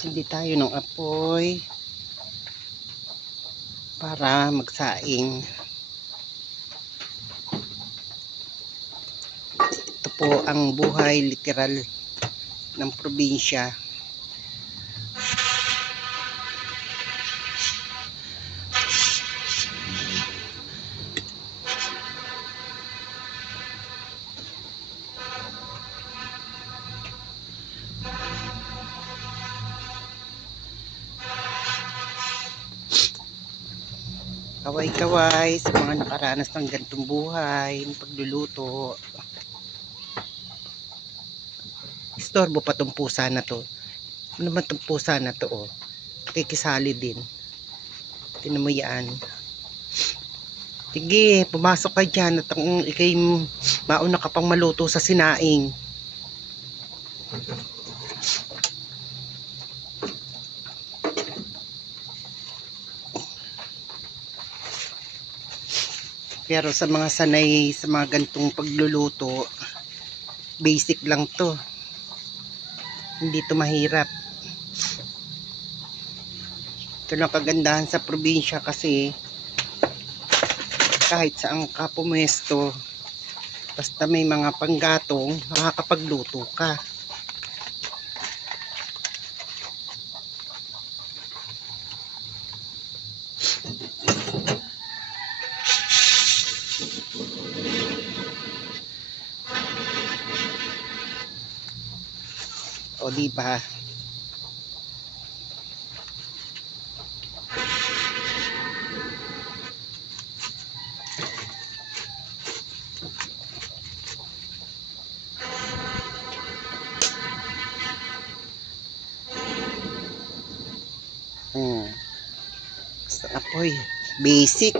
Sindi tayo ng apoy para magsaing. Ito po ang buhay literal ng probinsya. Kaway-kaway sa mga nakaranas ng ganitong buhay, ng pagluluto. Istorbo pa tong pusa na to. Ano naman tong pusa na to, oh? Kikisali din. Tinan mo yan. Sige, pumasok ka dyan at ikay mauna ka pang maluto sa sinaing. Pero sa mga sanay sa mga gantong pagluluto, basic lang to. Hindi to mahirap. Ito lang kagandahan sa probinsya kasi kahit saan ka pumwesto, basta may mga panggatong, makakapagluto ka. O diba? Basta apoy, basic.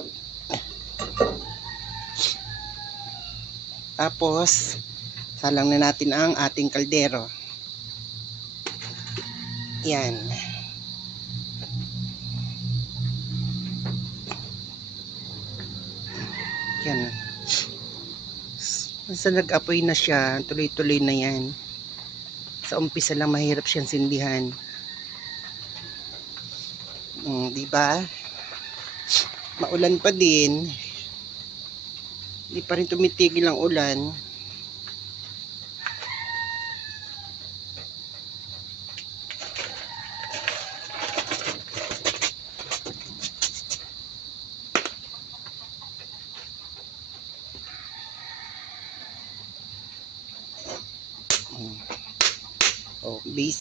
Tapos salang na natin ang ating kaldero. Yan. Yan. Sa nag-apoy na siya, tuloy-tuloy na yan. Sa umpisa lang mahirap siyang sindihan. Diba? Maulan pa din. Hindi pa rin tumitigil ang ulan. Oh, basic.